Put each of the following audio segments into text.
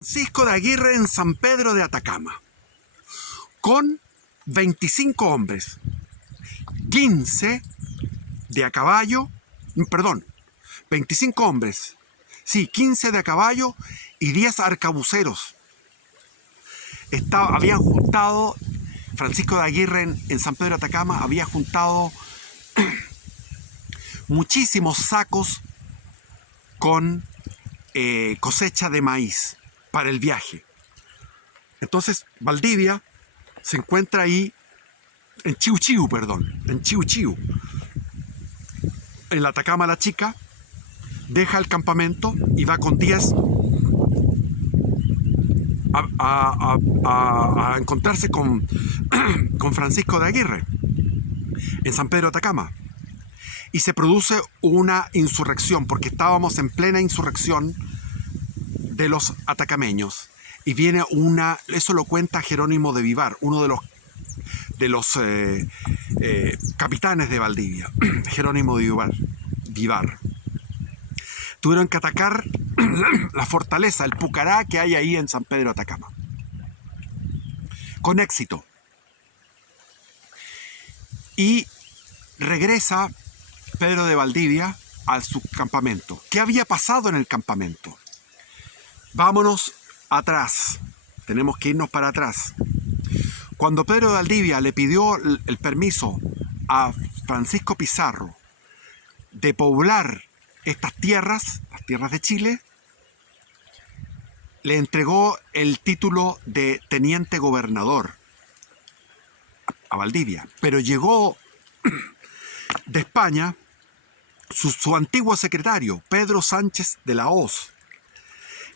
Francisco de Aguirre en San Pedro de Atacama, con 25 hombres, 15 de a caballo, perdón, 25 hombres, sí, 15 de a caballo y 10 arcabuceros. Habían juntado, Francisco de Aguirre en San Pedro de Atacama había juntado muchísimos sacos con cosecha de maíz para el viaje. Entonces Valdivia se encuentra ahí en Chiu Chiu, en la Atacama la Chica, deja el campamento y va con 10 a encontrarse con Francisco de Aguirre en San Pedro de Atacama. Y se produce una insurrección, porque estábamos en plena insurrección de los atacameños. Y viene eso lo cuenta Jerónimo de Vivar, uno de los capitanes de Valdivia, Jerónimo de Vivar. Tuvieron que atacar la fortaleza, el Pucará que hay ahí en San Pedro de Atacama. Con éxito. Y regresa Pedro de Valdivia a su campamento. ¿Qué había pasado en el campamento? Vámonos atrás. Tenemos que irnos para atrás. Cuando Pedro de Valdivia le pidió el permiso a Francisco Pizarro de poblar estas tierras, las tierras de Chile, le entregó el título de teniente gobernador a Valdivia. Pero llegó de España su antiguo secretario, Pedro Sánchez de la Hoz,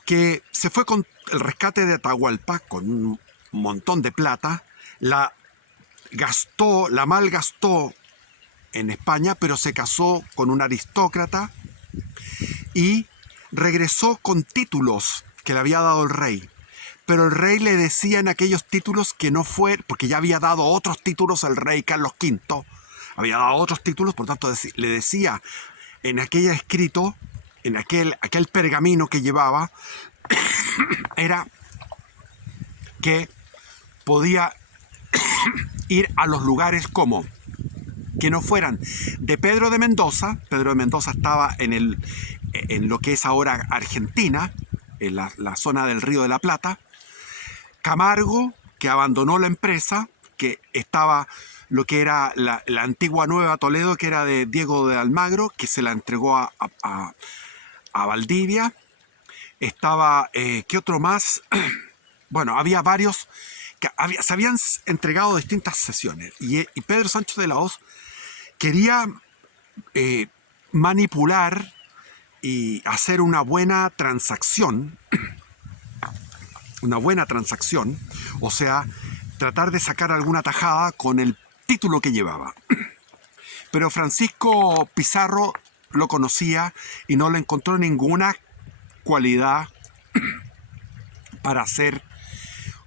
que se fue con el rescate de Atahualpa con un montón de plata, la malgastó en España, pero se casó con un aristócrata y regresó con títulos que le había dado el rey. Pero el rey le decía en aquellos títulos que no fue, porque ya había dado otros títulos el rey Carlos V, había dado otros títulos, por tanto le decía en aquel escrito, en aquel pergamino que llevaba, era que podía ir a los lugares como que no fueran de Pedro de Mendoza. Pedro de Mendoza estaba en lo que es ahora Argentina, en la zona del Río de la Plata. Camargo, que abandonó la empresa, que estaba lo que era la antigua Nueva Toledo, que era de Diego de Almagro, que se la entregó a Valdivia. Estaba, ¿qué otro más? Bueno, había varios que se habían entregado distintas sesiones. Y Pedro Sánchez de la Hoz quería manipular y hacer una buena transacción, o sea, tratar de sacar alguna tajada con el título que llevaba. Pero Francisco Pizarro lo conocía y no le encontró ninguna cualidad para ser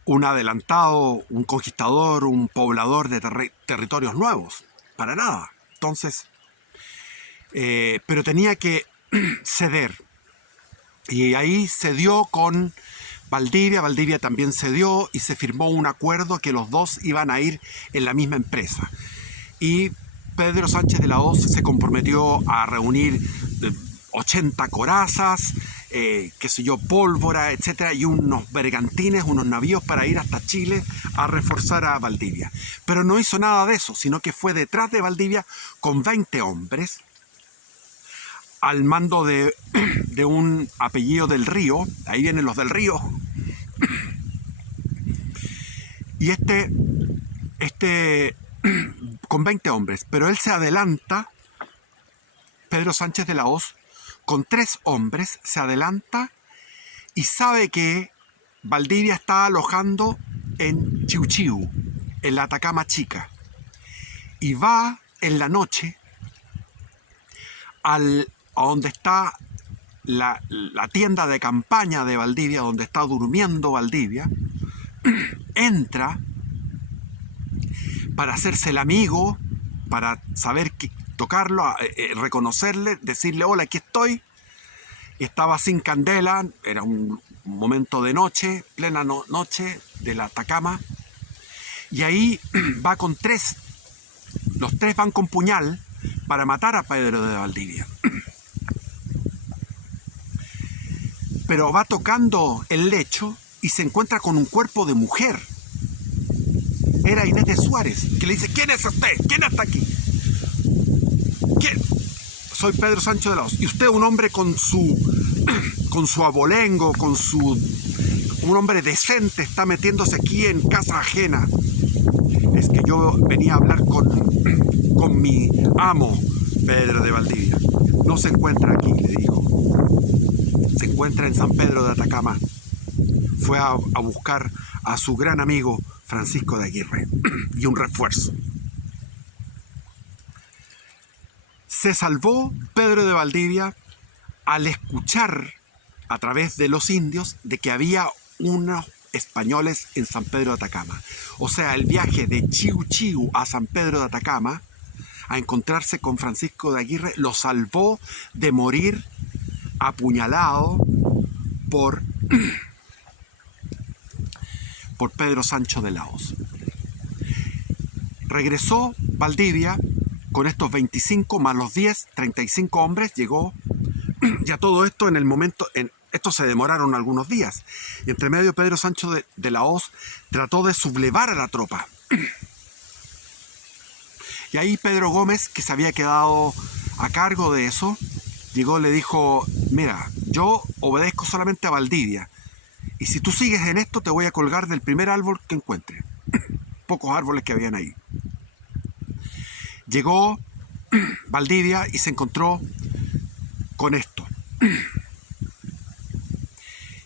un adelantado, un conquistador, un poblador de territorios nuevos. Para nada. Entonces, pero tenía que ceder. Y ahí cedió con Valdivia. Valdivia también cedió y se firmó un acuerdo que los dos iban a ir en la misma empresa. Y Pedro Sánchez de la Hoz se comprometió a reunir 80 corazas, pólvora, etcétera, y unos bergantines, unos navíos para ir hasta Chile a reforzar a Valdivia. Pero no hizo nada de eso, sino que fue detrás de Valdivia con 20 hombres, al mando de un apellido del Río. Ahí vienen los del Río. Y con 20 hombres, pero él se adelanta, Pedro Sánchez de la Hoz, con 3 hombres, se adelanta y sabe que Valdivia está alojando en Chiu Chiu, en la Atacama Chica. Y va en la noche a donde está la tienda de campaña de Valdivia, donde está durmiendo Valdivia, entra para hacerse el amigo, para saber tocarlo, reconocerle, decirle hola, aquí estoy. Y estaba sin candela, era un un momento de noche, plena noche de la Atacama, y ahí va con tres, los tres van con puñal para matar a Pedro de Valdivia. Pero va tocando el lecho y se encuentra con un cuerpo de mujer. Era Inés de Suárez, que le dice: ¿quién es usted? ¿Quién está aquí? ¿Quién? Soy Pedro Sancho de la Hoz. Y usted, un hombre con su abolengo, un hombre decente, está metiéndose aquí en casa ajena. Es que yo venía a hablar con mi amo, Pedro de Valdivia. No se encuentra aquí, le dijo. Se encuentra en San Pedro de Atacama. Fue a buscar a su gran amigo Francisco de Aguirre y un refuerzo. Se salvó Pedro de Valdivia al escuchar a través de los indios de que había unos españoles en San Pedro de Atacama. O sea, el viaje de Chiu Chiu a San Pedro de Atacama a encontrarse con Francisco de Aguirre lo salvó de morir apuñalado por Pedro Sancho de la Hoz. Regresó Valdivia con estos 25 más los 10, 35 hombres, llegó. Ya todo esto en el momento, esto se demoraron algunos días. Y entre medio Pedro Sancho de la Hoz trató de sublevar a la tropa. Y ahí Pedro Gómez, que se había quedado a cargo de eso, llegó y le dijo: mira, yo obedezco solamente a Valdivia. Y si tú sigues en esto, te voy a colgar del primer árbol que encuentre. Pocos árboles que habían ahí. Llegó Valdivia y se encontró con esto.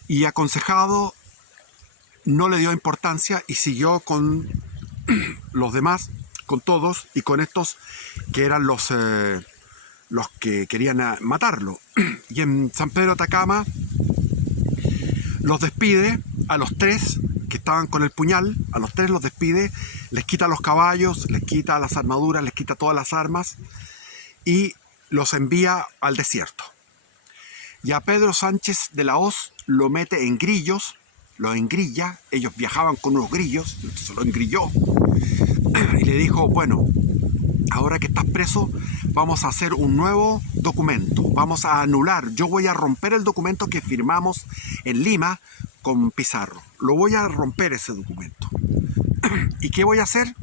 Y aconsejado, no le dio importancia y siguió con los demás, con todos, y con estos que eran los que querían matarlo. Y en San Pedro de Atacama los despide a los tres que estaban con el puñal, a los tres los despide, les quita los caballos, les quita las armaduras, les quita todas las armas y los envía al desierto. Y a Pedro Sánchez de la Hoz lo mete en grillos, lo engrilla, ellos viajaban con unos grillos, se lo engrilló y le dijo: bueno, ahora que estás preso, vamos a hacer un nuevo documento, vamos a anular, yo voy a romper el documento que firmamos en Lima con Pizarro, lo voy a romper ese documento. ¿Y qué voy a hacer?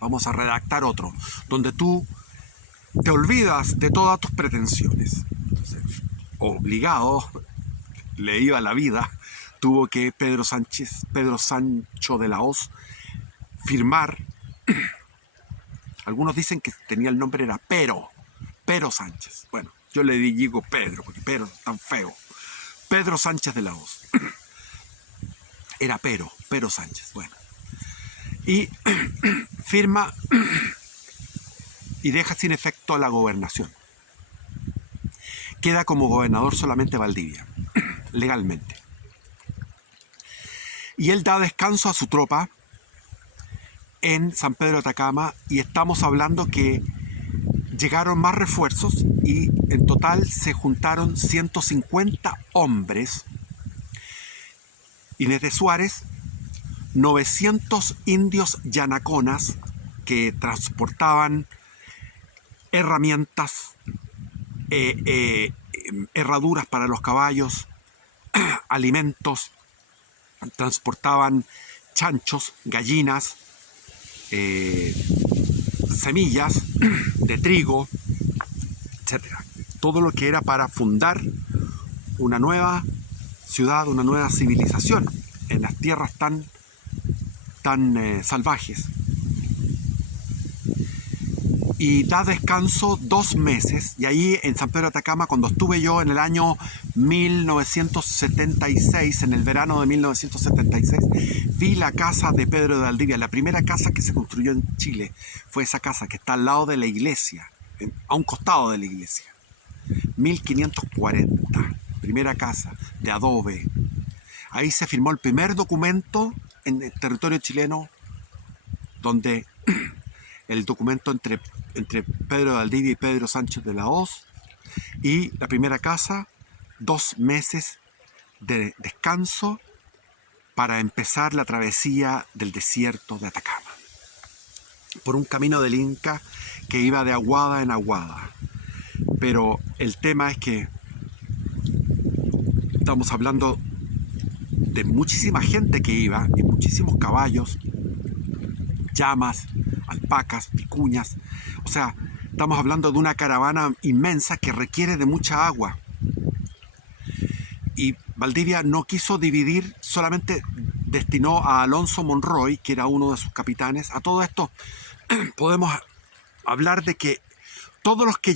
Vamos a redactar otro, donde tú te olvidas de todas tus pretensiones. Entonces, obligado, le iba la vida, tuvo que Pedro Sancho de la Hoz firmar. Algunos dicen que tenía el nombre, era Pero Sánchez. Bueno, yo le digo Pedro, porque Pedro es tan feo. Pedro Sánchez de la Hoz. Era Pero Sánchez. Bueno. Y firma y deja sin efecto la gobernación. Queda como gobernador solamente Valdivia, legalmente. Y él da descanso a su tropa en San Pedro de Atacama y estamos hablando que llegaron más refuerzos y en total se juntaron 150 hombres. Inés de Suárez, 900 indios yanaconas que transportaban herramientas, herraduras para los caballos, alimentos, transportaban chanchos, gallinas, semillas de trigo, etcétera. Todo lo que era para fundar una nueva ciudad, una nueva civilización en las tierras tan salvajes. Y da descanso 2 meses, y ahí en San Pedro de Atacama, cuando estuve yo en el año 1976, en el verano de 1976, vi la casa de Pedro de Valdivia, la primera casa que se construyó en Chile, fue esa casa que está al lado de la iglesia, a un costado de la iglesia, 1540, primera casa de adobe. Ahí se firmó el primer documento en el territorio chileno, donde el documento entre Pedro de Valdivia y Pedro Sánchez de la Hoz, y la primera casa, 2 meses de descanso para empezar la travesía del desierto de Atacama, por un camino del Inca que iba de aguada en aguada. Pero el tema es que estamos hablando de muchísima gente que iba, y muchísimos caballos, llamas, alpacas, vicuñas. O sea, estamos hablando de una caravana inmensa que requiere de mucha agua. Y Valdivia no quiso dividir, solamente destinó a Alonso Monroy, que era uno de sus capitanes. A todo esto podemos hablar de que todos los que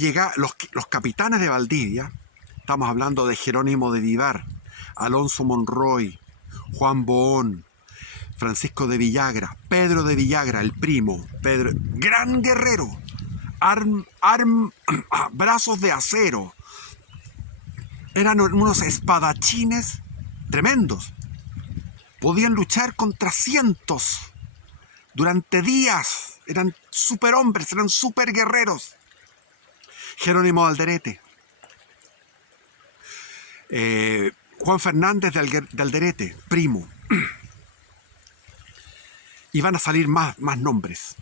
los capitanes de Valdivia, estamos hablando de Jerónimo de Vivar, Alonso Monroy, Juan Boón, Francisco de Villagra, Pedro de Villagra, el primo, Pedro, gran guerrero, brazos de acero, eran unos espadachines tremendos, podían luchar contra cientos durante días, eran superhombres, eran super guerreros. Jerónimo Alderete, Juan Fernández de Alderete, primo. Y van a salir más nombres,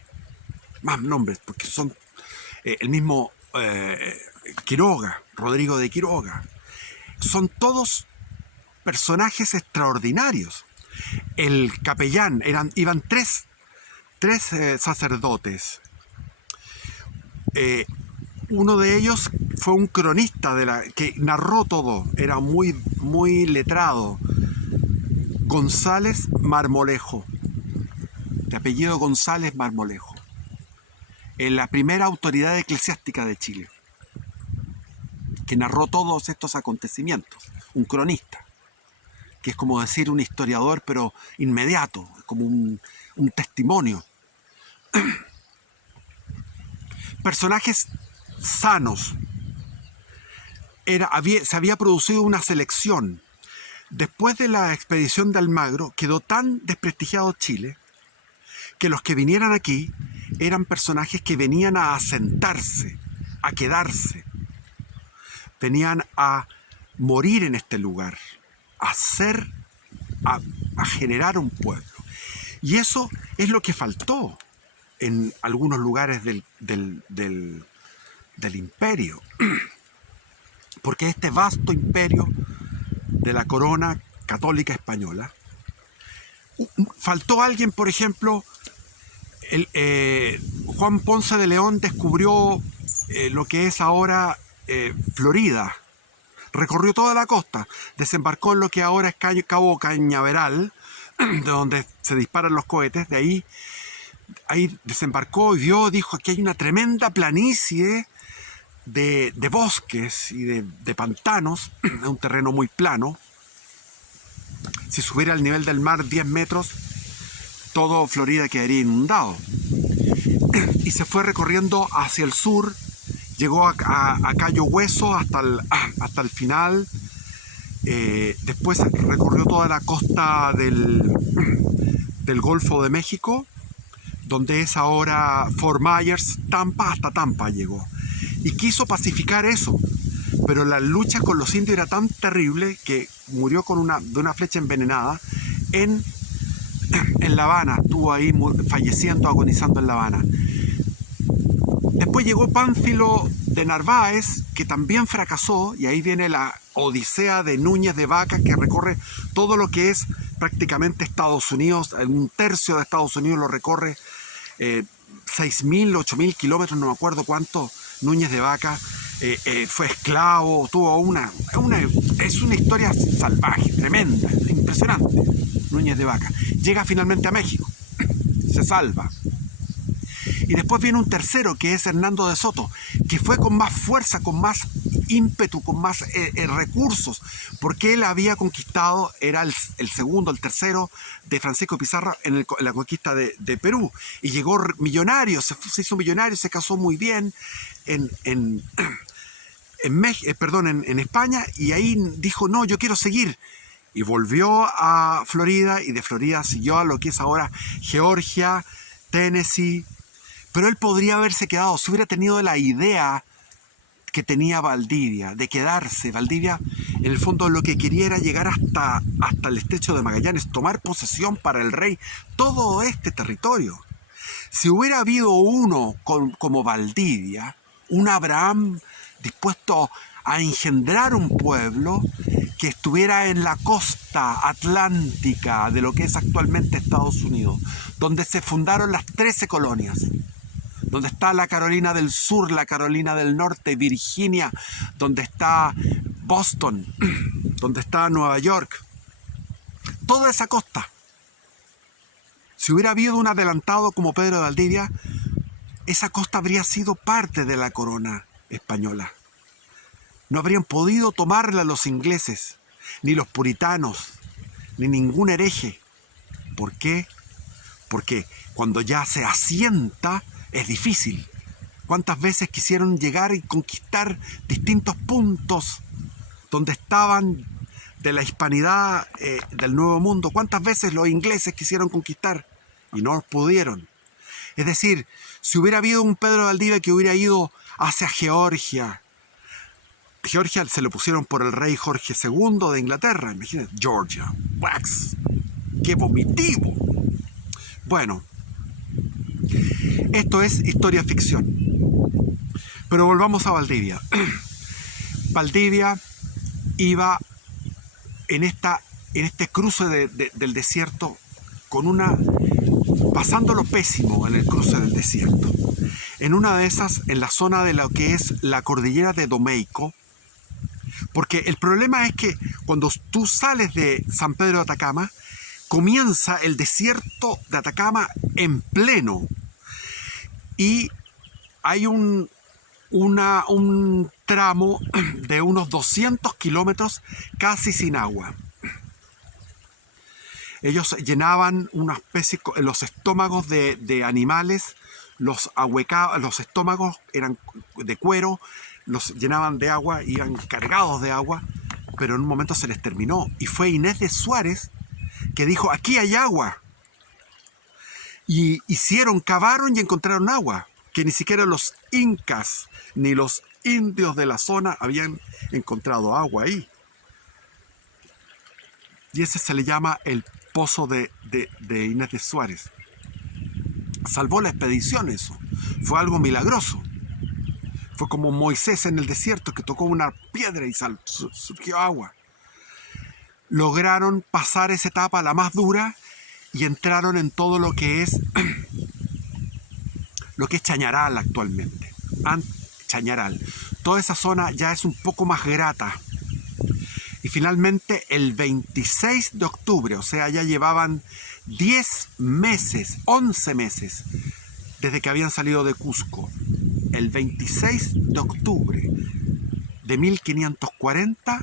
porque son el mismo Quiroga, Rodrigo de Quiroga. Son todos personajes extraordinarios. El capellán, iban tres sacerdotes. Uno de ellos fue un cronista que narró todo, era muy letrado. González Marmolejo, de apellido González Marmolejo, la primera autoridad eclesiástica de Chile, que narró todos estos acontecimientos, un cronista, que es como decir un historiador, pero inmediato, como un testimonio. Personajes sanos. Se había producido una selección. Después de la expedición de Almagro, quedó tan desprestigiado Chile que los que vinieran aquí eran personajes que venían a asentarse, a quedarse. Venían a morir en este lugar, a generar un pueblo. Y eso es lo que faltó en algunos lugares del imperio. Porque este vasto imperio de la corona católica española, faltó alguien, por ejemplo, Juan Ponce de León descubrió lo que es ahora Florida, recorrió toda la costa, desembarcó en lo que ahora es Cabo Cañaveral, de donde se disparan los cohetes, de ahí desembarcó y dijo, aquí hay una tremenda planicie de bosques y de pantanos, un terreno muy plano. Si subiera el nivel del mar 10 metros, todo Florida quedaría inundado. Y se fue recorriendo hacia el sur, llegó a Cayo Hueso hasta el final. Después recorrió toda la costa del Golfo de México, donde es ahora Fort Myers, Tampa, hasta Tampa llegó. Y quiso pacificar eso, pero la lucha con los indios era tan terrible que murió de una flecha envenenada en La Habana. Estuvo ahí falleciendo, agonizando en La Habana. Después llegó Pánfilo de Narváez, que también fracasó, y ahí viene la odisea de Núñez de Vaca, que recorre todo lo que es prácticamente Estados Unidos. Un tercio de Estados Unidos lo recorre, 6.000, 8.000 kilómetros, no me acuerdo cuánto. Núñez de Vaca fue esclavo, es una historia salvaje, tremenda, impresionante. Núñez de Vaca llega finalmente a México, se salva. Y después viene un tercero, que es Hernando de Soto, que fue con más fuerza, con más ímpetu, con más recursos, porque él había conquistado, era el segundo, el tercero de Francisco Pizarro en la conquista de Perú, y llegó millonario, se hizo millonario, se casó muy bien en España, y ahí dijo, no, yo quiero seguir. Y volvió a Florida, y de Florida siguió a lo que es ahora Georgia, Tennessee. Pero él podría haberse quedado, si hubiera tenido la idea que tenía Valdivia, de quedarse. Valdivia En el fondo lo que quería era llegar hasta el estrecho de Magallanes, tomar posesión para el rey todo este territorio. Si hubiera habido uno como Valdivia, un Abraham dispuesto a engendrar un pueblo que estuviera en la costa atlántica de lo que es actualmente Estados Unidos, donde se fundaron las 13 colonias, donde está la Carolina del Sur, la Carolina del Norte, Virginia, donde está Boston, donde está Nueva York, toda esa costa. Si hubiera habido un adelantado como Pedro de Valdivia, esa costa habría sido parte de la corona española. No habrían podido tomarla los ingleses, ni los puritanos, ni ningún hereje. ¿Por qué? Porque cuando ya se asienta es difícil. ¿Cuántas veces quisieron llegar y conquistar distintos puntos donde estaban de la hispanidad del Nuevo Mundo? ¿Cuántas veces los ingleses quisieron conquistar y no pudieron? Es decir, si hubiera habido un Pedro de Valdivia que hubiera ido hacia Georgia se lo pusieron por el rey Jorge II de Inglaterra, imagínate, Georgia, wax, qué vomitivo. Bueno, esto es historia ficción. Pero volvamos a Valdivia. Valdivia iba en este cruce del desierto pasando lo pésimo en el cruce del desierto. En una de esas, en la zona de lo que es la cordillera de Domeico, porque el problema es que cuando tú sales de San Pedro de Atacama, comienza el desierto de Atacama en pleno. Y hay un tramo de unos 200 kilómetros casi sin agua. Ellos llenaban una especie, los estómagos de animales, los estómagos eran de cuero, los llenaban de agua, iban cargados de agua, pero en un momento se les terminó. Y fue Inés de Suárez que dijo, aquí hay agua. Y cavaron y encontraron agua, que ni siquiera los incas ni los indios de la zona habían encontrado agua ahí. Y ese se le llama el pozo de Inés de Suárez. Salvó la expedición eso. Fue algo milagroso. Fue como Moisés en el desierto que tocó una piedra y surgió agua. Lograron pasar esa etapa, la más dura, y entraron en todo lo que es Chañaral actualmente. Chañaral. Toda esa zona ya es un poco más grata. Y finalmente el 26 de octubre, o sea, ya llevaban 10 meses, 11 meses, desde que habían salido de Cusco. El 26 de octubre de 1540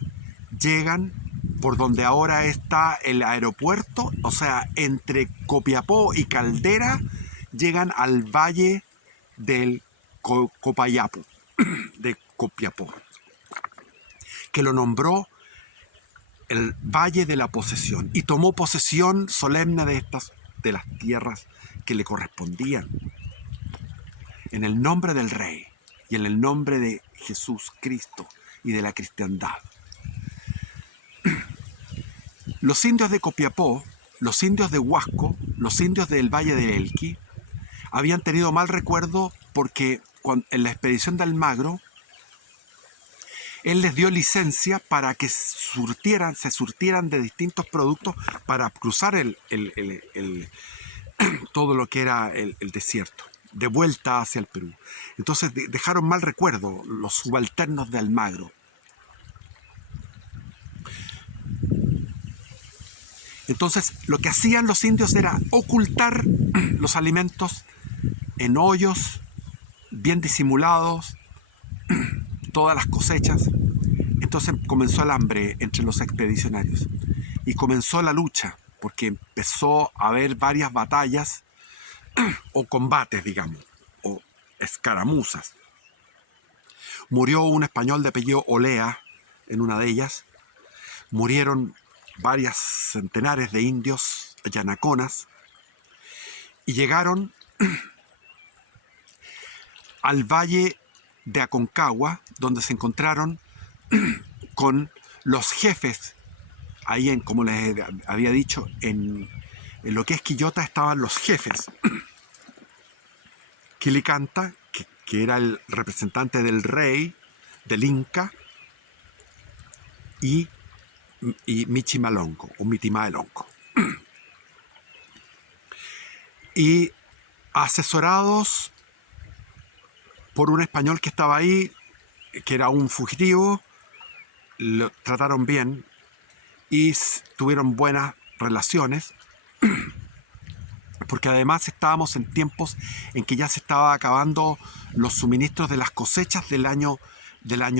llegan por donde ahora está el aeropuerto, o sea, entre Copiapó y Caldera, llegan al valle del Copayapo, de Copiapó, que lo nombró el Valle de la Posesión, y tomó posesión solemne de las tierras que le correspondían, en el nombre del Rey y en el nombre de Jesús Cristo y de la cristiandad. Los indios de Copiapó, los indios de Huasco, los indios del Valle del Elqui, habían tenido mal recuerdo porque en la expedición de Almagro, él les dio licencia para que se surtieran de distintos productos para cruzar todo lo que era el desierto, de vuelta hacia el Perú. Entonces dejaron mal recuerdo los subalternos de Almagro. Entonces lo que hacían los indios era ocultar los alimentos en hoyos bien disimulados, todas las cosechas. Entonces comenzó el hambre entre los expedicionarios y comenzó la lucha, porque empezó a haber varias batallas o combates, digamos, o escaramuzas. Murió un español de apellido Olea en una de ellas. Murieron varias centenares de indios yanaconas y llegaron al valle de Aconcagua, donde se encontraron con los jefes, ahí como les había dicho, en lo que es Quillota estaban los jefes. Quilicanta, que era el representante del rey, del Inca, y Michimalonco, o Mitimaelonco. Y asesorados por un español que estaba ahí, que era un fugitivo, lo trataron bien y tuvieron buenas relaciones, porque además estábamos en tiempos en que ya se estaba acabando los suministros de las cosechas del año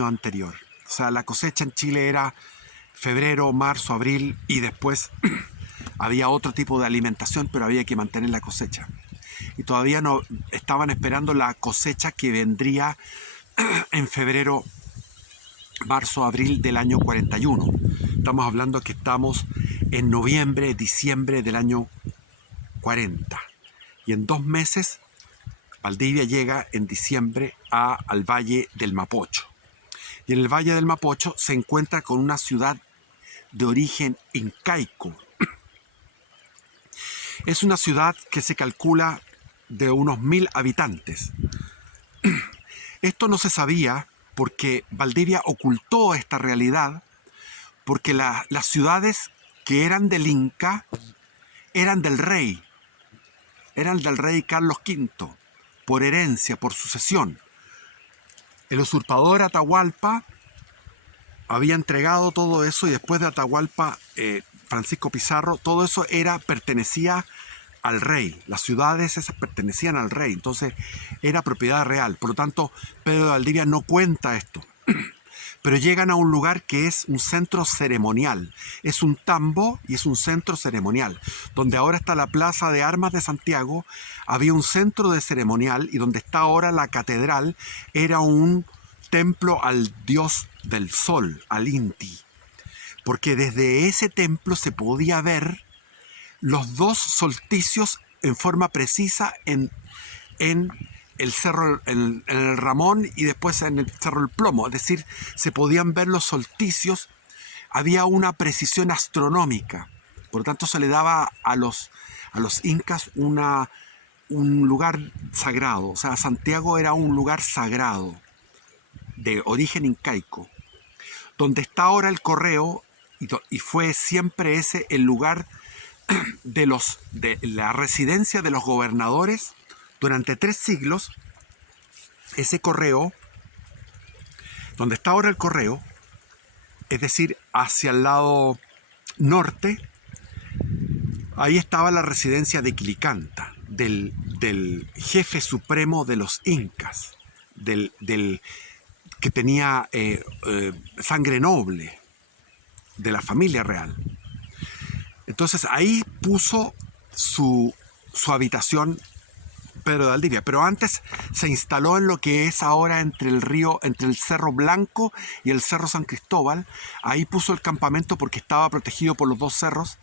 anterior. O sea, la cosecha en Chile era febrero, marzo, abril, y después había otro tipo de alimentación, pero había que mantener la cosecha. Y todavía no estaban esperando la cosecha que vendría en febrero, marzo, abril del año 41. Estamos hablando que estamos en noviembre, diciembre del año 40. Y en 2 meses, Valdivia llega en diciembre al Valle del Mapocho. Y en el Valle del Mapocho se encuentra con una ciudad de origen incaico. Es una ciudad que se calcula de unos 1000 habitantes. Esto no se sabía porque Valdivia ocultó esta realidad, porque las ciudades que eran del Inca eran del rey Carlos V, por herencia, por sucesión. El usurpador Atahualpa había entregado todo eso, y después de Atahualpa, Francisco Pizarro, todo eso pertenecía al rey. Las ciudades esas pertenecían al rey, entonces era propiedad real. Por lo tanto, Pedro de Valdivia no cuenta esto. Pero llegan a un lugar que es un centro ceremonial. Es un tambo y es un centro ceremonial. Donde ahora está la Plaza de Armas de Santiago, había un centro de ceremonial, y donde está ahora la catedral era un templo al dios del sol, al Inti. Porque desde ese templo se podía ver los 2 solsticios en forma precisa en el cerro, en el Ramón, y después en el Cerro El Plomo. Es decir, se podían ver los solsticios, había una precisión astronómica. Por lo tanto, se le daba a los incas un lugar sagrado. O sea, Santiago era un lugar sagrado de origen incaico. Donde está ahora el Correo, y fue siempre ese el lugar de la residencia de los gobernadores durante 3 siglos. Ese Correo, donde está ahora el Correo, es decir, hacia el lado norte, ahí estaba la residencia de Quilicanta, del jefe supremo de los incas, del que tenía sangre noble, de la familia real. Entonces ahí puso su habitación Pedro de Valdivia, pero antes se instaló en lo que es ahora entre el Cerro Blanco y el Cerro San Cristóbal. Ahí puso el campamento porque estaba protegido por los 2 cerros,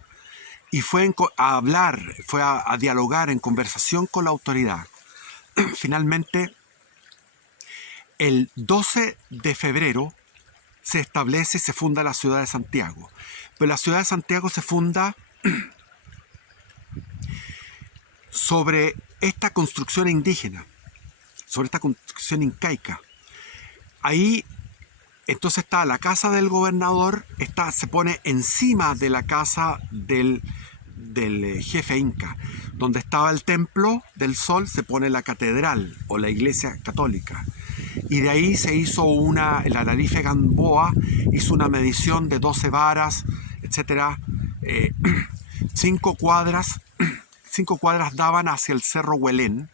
y fue a hablar, fue a dialogar en conversación con la autoridad. Finalmente, el 12 de febrero se establece y se funda la ciudad de Santiago. Pero la ciudad de Santiago se funda sobre esta construcción indígena, sobre esta construcción incaica. Ahí entonces está la casa del gobernador, se pone encima de la casa del jefe inca. Donde estaba el templo del sol se pone la catedral o la iglesia católica. Y de ahí se hizo la Larife Gamboa hizo una medición de 12 varas, etc. 5 cuadras daban hacia el Cerro Huelén,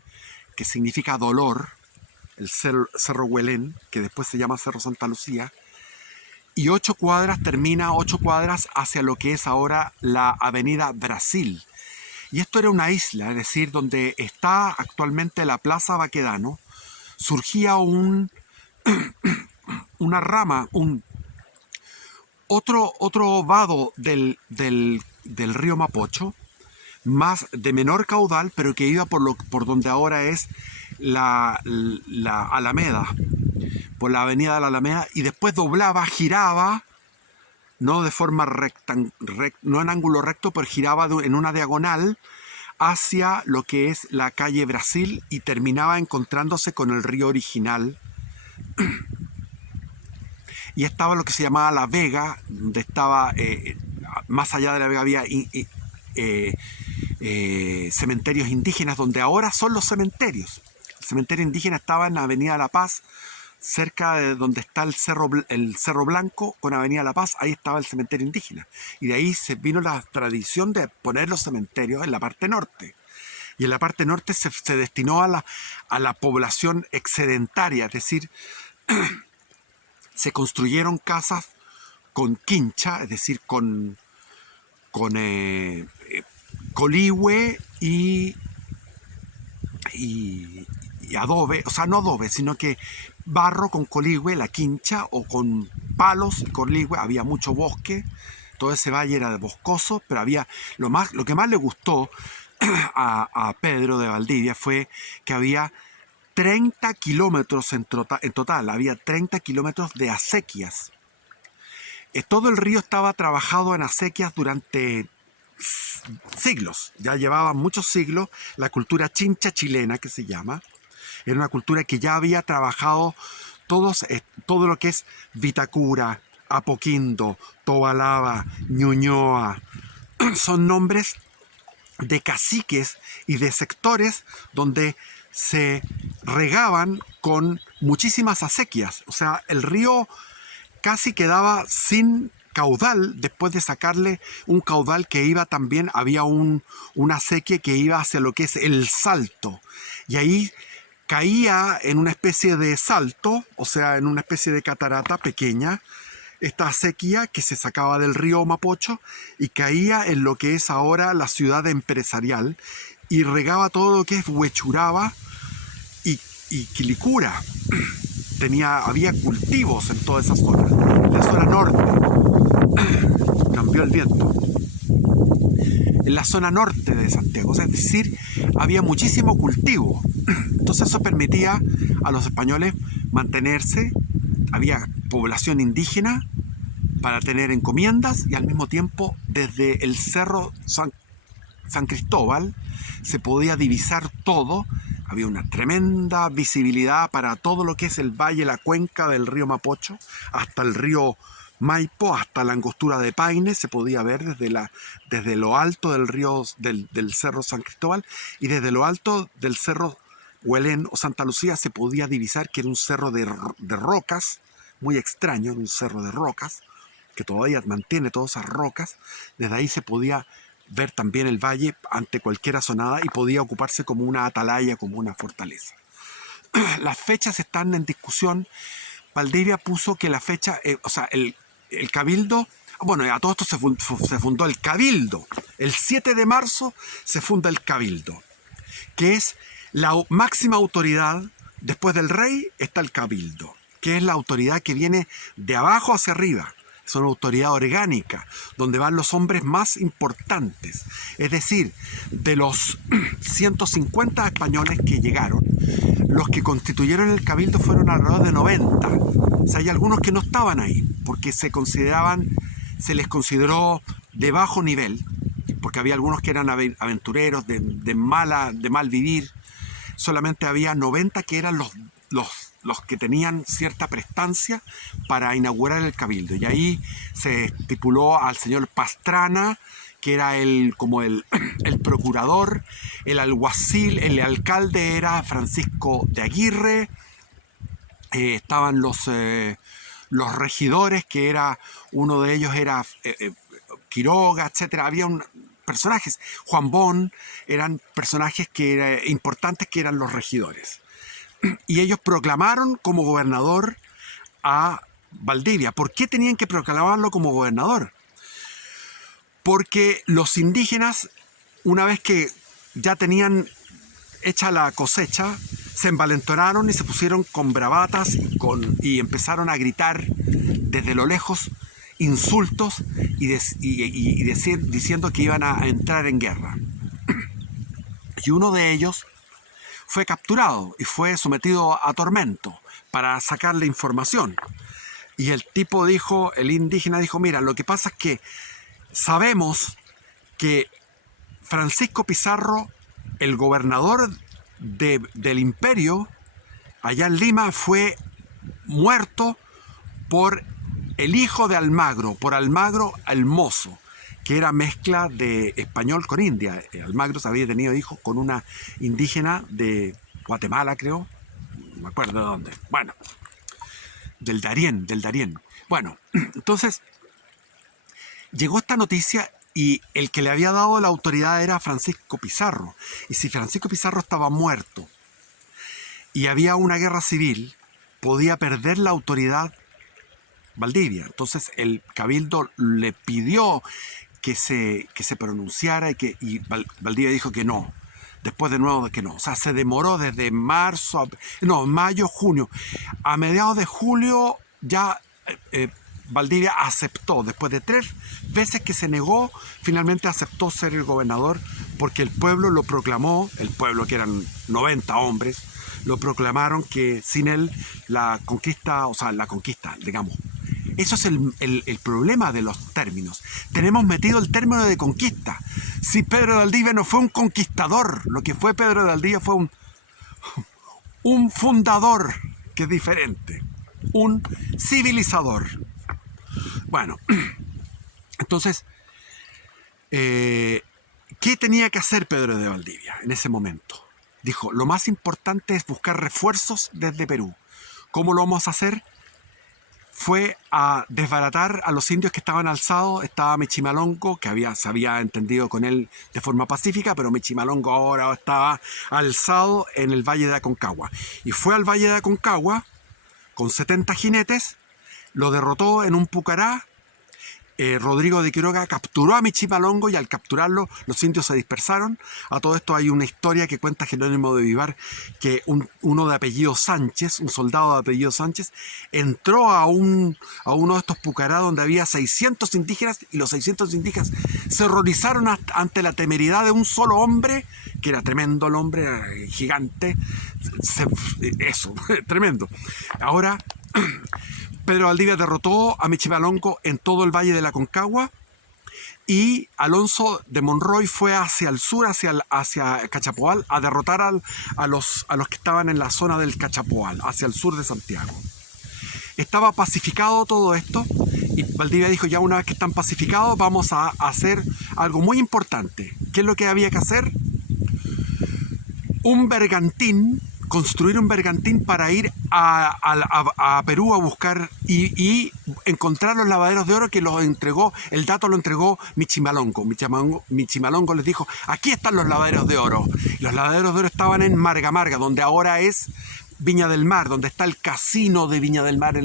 que significa dolor, el Cerro Huelén, que después se llama Cerro Santa Lucía, y 8 cuadras hacia lo que es ahora la Avenida Brasil. Y esto era una isla, es decir, donde está actualmente la Plaza Baquedano, surgía una rama, otro vado del río Mapocho, más de menor caudal, pero que iba por donde ahora es la Alameda, por la avenida de la Alameda, y después giraba no de forma no en ángulo recto, pero giraba en una diagonal hacia lo que es la calle Brasil y terminaba encontrándose con el río original. Y estaba lo que se llamaba La Vega, donde estaba, más allá de La Vega había cementerios indígenas, donde ahora son los cementerios. El cementerio indígena estaba en la Avenida La Paz, cerca de donde está el Cerro Blanco con Avenida La Paz. Ahí estaba el cementerio indígena. Y de ahí se vino la tradición de poner los cementerios en la parte norte. Y en la parte norte se destinó a la población excedentaria, es decir, se construyeron casas con quincha, es decir, con coligüe y adobe, o sea, no adobe, sino que barro con coligüe, la quincha, o con palos y coligüe. Había mucho bosque, todo ese valle era boscoso, pero había lo que más le gustó a Pedro de Valdivia fue que había 30 kilómetros en total, había 30 kilómetros de acequias. Todo el río estaba trabajado en acequias durante siglos, ya llevaban muchos siglos. La cultura chincha chilena, que se llama, era una cultura que ya había trabajado todo lo que es Vitacura, Apoquindo, Tobalaba, Ñuñoa. Son nombres de caciques y de sectores donde se regaban con muchísimas acequias. O sea, el río casi quedaba sin caudal después de sacarle un caudal que iba también. Había una acequia que iba hacia lo que es el Salto. Y ahí caía en una especie de salto, o sea, en una especie de catarata pequeña, esta acequia que se sacaba del río Mapocho y caía en lo que es ahora la ciudad empresarial y regaba todo lo que es Huechuraba y Quilicura. Había cultivos en toda esa zona, en la zona norte. Cambió el viento. En la zona norte de Santiago, es decir, había muchísimo cultivo. Entonces eso permitía a los españoles mantenerse, había población indígena para tener encomiendas y al mismo tiempo desde el Cerro San Cristóbal se podía divisar todo. Había una tremenda visibilidad para todo lo que es el valle, la cuenca del río Mapocho, hasta el río Maipo, hasta la angostura de Paine, se podía ver desde lo alto del río, del Cerro San Cristóbal, y desde lo alto del Cerro Huelén o Santa Lucía se podía divisar que era un cerro de rocas, muy extraño, era un cerro de rocas, que todavía mantiene todas esas rocas. Desde ahí se podía ver también el valle ante cualquier asonada y podía ocuparse como una atalaya, como una fortaleza. Las fechas están en discusión. Valdivia puso que la fecha, o sea, el cabildo, bueno, a todo esto se fundó el cabildo. El 7 de marzo se funda el cabildo, que es la máxima autoridad. Después del rey está el cabildo, que es la autoridad que viene de abajo hacia arriba. Es una autoridad orgánica, donde van los hombres más importantes. Es decir, de los 150 españoles que llegaron, los que constituyeron el cabildo fueron alrededor de 90. O sea, hay algunos que no estaban ahí, porque se les consideró de bajo nivel, porque había algunos que eran aventureros, de mal vivir. Solamente había 90 que eran los que tenían cierta prestancia para inaugurar el cabildo. Y ahí se estipuló al señor Pastrana, que era como el procurador, el alguacil, el alcalde era Francisco de Aguirre, estaban los regidores, que era uno de ellos era Quiroga, etcétera. Había personajes, Juan Bon, eran personajes importantes que eran los regidores. Y ellos proclamaron como gobernador a Valdivia. ¿Por qué tenían que proclamarlo como gobernador? Porque los indígenas, una vez que ya tenían hecha la cosecha, se envalentonaron y se pusieron con bravatas y empezaron a gritar desde lo lejos insultos diciendo que iban a entrar en guerra. Y uno de ellos fue capturado y fue sometido a tormento para sacarle información. Y el tipo dijo, el indígena dijo, mira, lo que pasa es que sabemos que Francisco Pizarro, el gobernador del imperio, allá en Lima, fue muerto por el hijo de Almagro, por Almagro el Mozo, que era mezcla de español con india. Almagro se había tenido hijos con una indígena de Guatemala, creo, no me acuerdo de dónde. Bueno, del Darién. Bueno, entonces llegó esta noticia y el que le había dado la autoridad era Francisco Pizarro. Y si Francisco Pizarro estaba muerto y había una guerra civil, podía perder la autoridad Valdivia. Entonces el cabildo le pidió que se pronunciara y Valdivia dijo que no. Después de nuevo de que no. O sea, se demoró desde mayo, junio. A mediados de julio ya Valdivia aceptó. Después de 3 veces que se negó, finalmente aceptó ser el gobernador porque el pueblo lo proclamó, el pueblo que eran 90 hombres, lo proclamaron que sin él la conquista, digamos. Eso es el problema de los términos. Tenemos metido el término de conquista. Si Pedro de Valdivia no fue un conquistador, lo que fue Pedro de Valdivia fue un fundador, que es diferente. Un civilizador. Bueno, entonces, ¿qué tenía que hacer Pedro de Valdivia en ese momento? Dijo, lo más importante es buscar refuerzos desde Perú. ¿Cómo lo vamos a hacer? Fue a desbaratar a los indios que estaban alzados. Estaba Michimalongo, que se había entendido con él de forma pacífica, pero Michimalongo ahora estaba alzado en el Valle de Aconcagua. Y fue al Valle de Aconcagua con 70 jinetes, lo derrotó en un pucará. Rodrigo de Quiroga capturó a Michimalongo y al capturarlo los indios se dispersaron. A todo esto hay una historia que cuenta Jerónimo de Vivar que uno de apellido Sánchez, un soldado de apellido Sánchez, entró a uno de estos pucará donde había 600 indígenas y los 600 indígenas se horrorizaron ante la temeridad de un solo hombre, que era tremendo el hombre, era gigante, tremendo. Ahora Pedro Valdivia derrotó a Michimalongo en todo el Valle de la Aconcagua y Alonso de Monroy fue hacia el sur, hacia Cachapoal, a derrotar a los que estaban en la zona del Cachapoal, hacia el sur de Santiago. Estaba pacificado todo esto y Valdivia dijo, ya una vez que están pacificados vamos a hacer algo muy importante. ¿Qué es lo que había que hacer? Construir un bergantín para ir a Perú a buscar y encontrar los lavaderos de oro que el dato lo entregó Michimalongo. Michimalongo les dijo, aquí están los lavaderos de oro. Los lavaderos de oro estaban en Marga Marga, donde ahora es Viña del Mar, donde está el casino de Viña del Mar,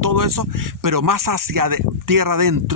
todo eso, pero más hacia tierra adentro.